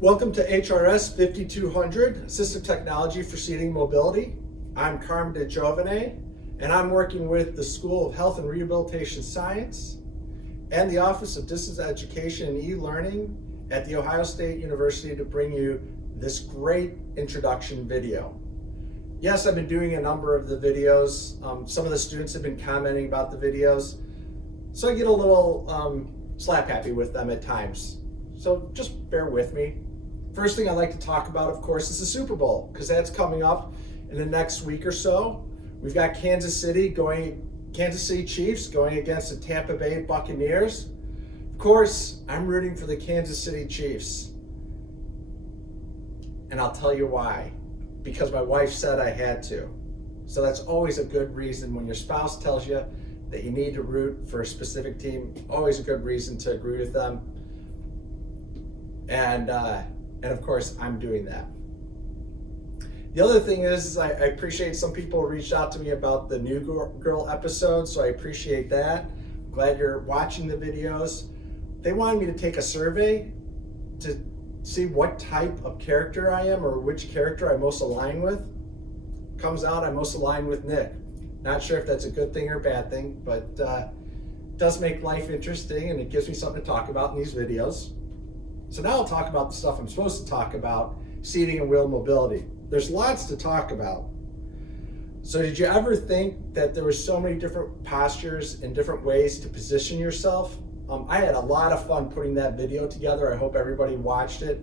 Welcome to HRS 5200, Assistive Technology for Seating Mobility. I'm Carmen De Giovane, and I'm working with the School of Health and Rehabilitation Science and the Office of Distance Education and E-Learning at The Ohio State University to bring you this great introduction video. Yes, I've been doing a number of the videos. Some of the students have been commenting about the videos, so I get a little slap happy with them at times. So just bear with me. First thing I'd like to talk about, of course, is the Super Bowl, because that's coming up in the next week or so. We've got Kansas City Chiefs going against the Tampa Bay Buccaneers. Of course, I'm rooting for the Kansas City Chiefs. And I'll tell you why. Because my wife said I had to. So that's always a good reason when your spouse tells you that you need to root for a specific team, always a good reason to agree with them. And of course, I'm doing that. The other thing is I appreciate some people reached out to me about the New Girl episode, so I appreciate that. I'm glad you're watching the videos. They wanted me to take a survey to see what type of character I am or which character I most align with. Comes out I'm most aligned with Nick. Not sure if that's a good thing or a bad thing, but it does make life interesting and it gives me something to talk about in these videos. So now I'll talk about the stuff I'm supposed to talk about, seating and wheel mobility. There's lots to talk about. So did you ever think that there were so many different postures and different ways to position yourself? I had a lot of fun putting that video together. I hope everybody watched it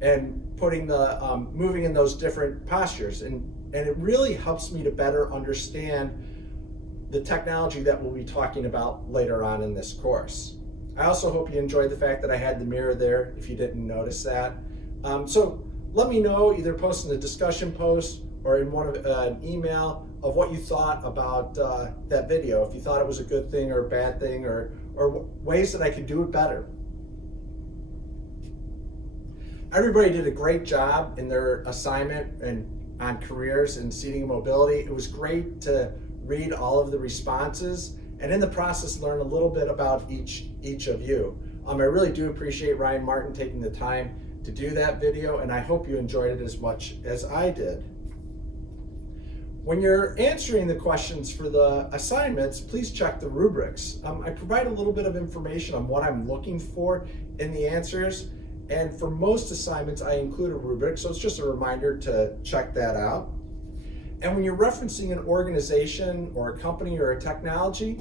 and putting the moving in those different postures. And it really helps me to better understand the technology that we'll be talking about later on in this course. I also hope you enjoyed the fact that I had the mirror there, if you didn't notice that. So let me know, either post in the discussion post or in an email of what you thought about that video, if you thought it was a good thing or a bad thing, or ways that I could do it better. Everybody did a great job in their assignment and on careers and seating and mobility. It was great to read all of the responses and in the process learn a little bit about each of you. I really do appreciate Ryan Martin taking the time to do that video, and I hope you enjoyed it as much as I did. When you're answering the questions for the assignments, please check the rubrics. I provide a little bit of information on what I'm looking for in the answers, and for most assignments I include a rubric, so it's just a reminder to check that out. And when you're referencing an organization or a company or a technology,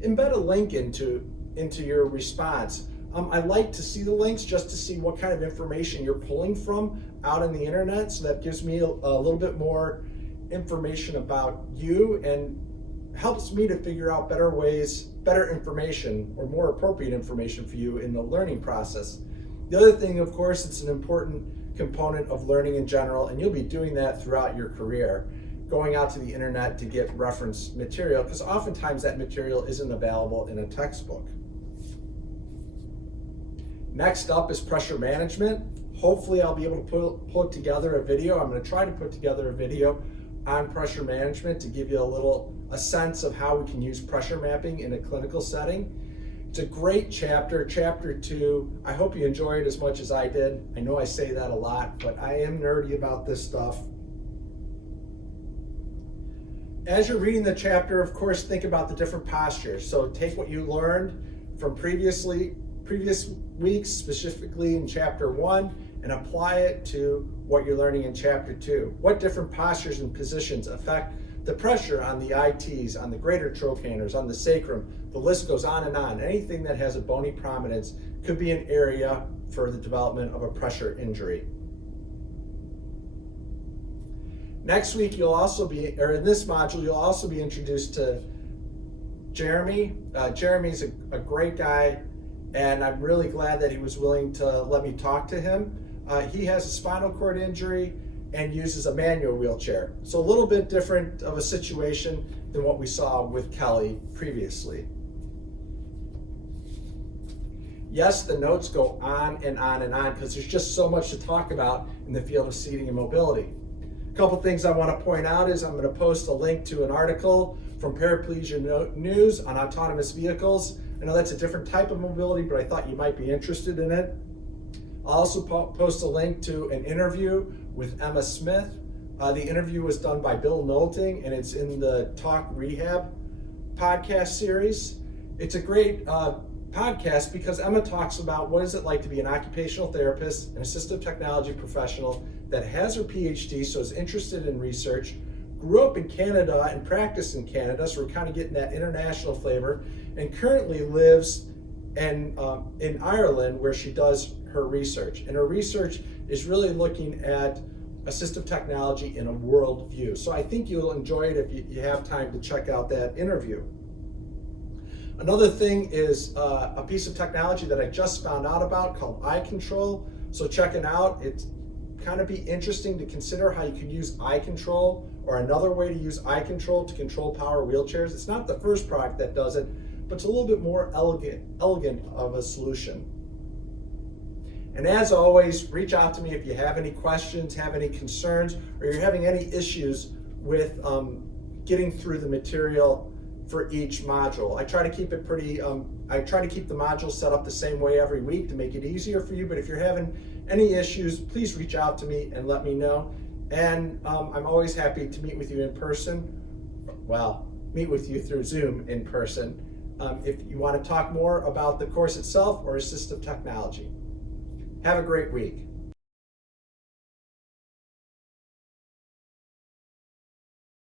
embed a link into your response. I like to see the links just to see what kind of information you're pulling from out on the internet, so that gives me a little bit more information about you and helps me to figure out better information or more appropriate information for you in the learning process. The other thing, of course, it's an important component of learning in general, and you'll be doing that throughout your career, going out to the internet to get reference material, because oftentimes that material isn't available in a textbook. Next up is pressure management. Hopefully I'll be able to put together a video. I'm going to try to put together a video on pressure management to give you a sense of how we can use pressure mapping in a clinical setting. It's a great chapter, chapter 2. I hope you enjoy it as much as I did. I know I say that a lot, but I am nerdy about this stuff. As you're reading the chapter, of course, think about the different postures. So take what you learned from previous weeks, specifically in chapter 1, and apply it to what you're learning in chapter 2. What different postures and positions affect the pressure on the ITs, on the greater trocaners, on the sacrum? The list goes on and on. Anything that has a bony prominence could be an area for the development of a pressure injury. Next week, in this module, you'll also be introduced to Jeremy. Jeremy's a great guy, and I'm really glad that he was willing to let me talk to him. He has a spinal cord injury and uses a manual wheelchair. So a little bit different of a situation than what we saw with Kelly previously. Yes, the notes go on and on and on because there's just so much to talk about in the field of seating and mobility. A couple things I want to point out is I'm going to post a link to an article from Paraplegia News on autonomous vehicles. I know that's a different type of mobility, but I thought you might be interested in it. I'll also post a link to an interview with Emma Smith. The interview was done by Bill Nolting, and it's in the Talk Rehab podcast series. It's a great podcast because Emma talks about what is it like to be an occupational therapist, an assistive technology professional that has her PhD, so is interested in research, grew up in Canada and practiced in Canada, so we're kind of getting that international flavor, and currently lives in Ireland where she does her research. And her research is really looking at assistive technology in a world view. So I think you'll enjoy it if you have time to check out that interview. Another thing is a piece of technology that I just found out about called eye control. So check it out. It's kind of be interesting to consider how you can use eye control, or another way to use eye control to control power wheelchairs. It's not the first product that does it, but it's a little bit more elegant of a solution. And as always, reach out to me if you have any questions, have any concerns, or you're having any issues with getting through the material for each module. I try to keep it I try to keep the modules set up the same way every week to make it easier for you, but if you're having any issues, please reach out to me and let me know. And I'm always happy to meet with you in person. Well, meet with you through Zoom in person if you want to talk more about the course itself or assistive technology. Have a great week.